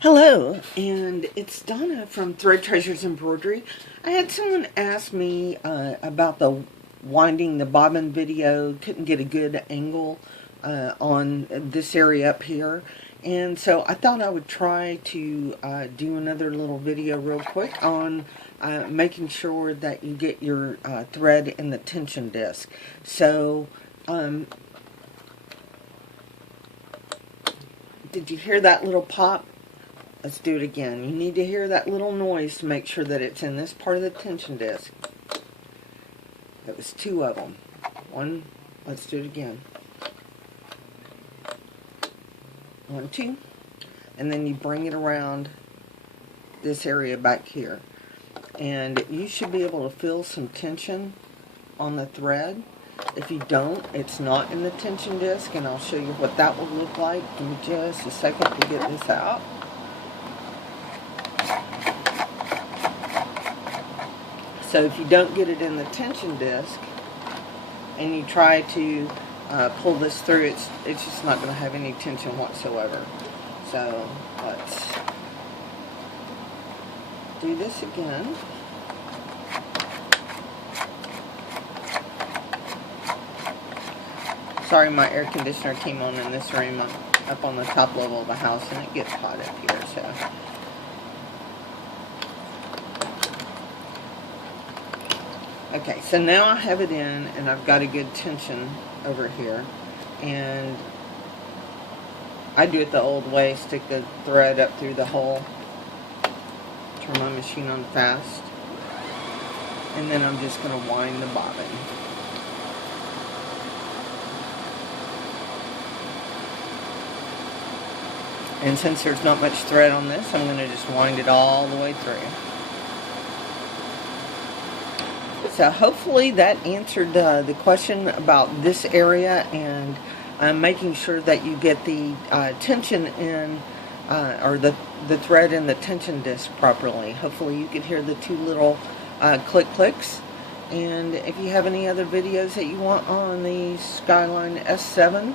Hello, and it's Donna from Thread Treasures Embroidery. I had someone ask me about the winding the bobbin video. Couldn't get a good angle on this area up here, and so I thought I would try to do another little video real quick on making sure that you get your thread in the tension disc. So did you hear that little pop? Let's do it again. You need to hear that little noise to make sure that it's in this part of the tension disc. It was two of them. One, let's do it again. 1, 2. And then you bring it around this area back here. And you should be able to feel some tension on the thread. If you don't, it's not in the tension disc, and I'll show you what that will look like. Give me just a second to get this out. So if you don't get it in the tension disc and you try to pull this through, it's just not going to have any tension whatsoever. So let's do this again. Sorry, my air conditioner came on in this room. I'm up on the top level of the house and it gets hot up here. So. Okay, so now I have it in and I've got a good tension over here, and I do it the old way, stick the thread up through the hole, turn my machine on fast, and then I'm just going to wind the bobbin. And since there's not much thread on this, I'm going to just wind it all the way through. So hopefully that answered the question about this area, and making sure that you get the tension in, or the thread in the tension disc properly. Hopefully you could hear the two little clicks. And if you have any other videos that you want on the Skyline S7,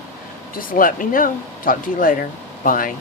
just let me know. Talk to you later. Bye.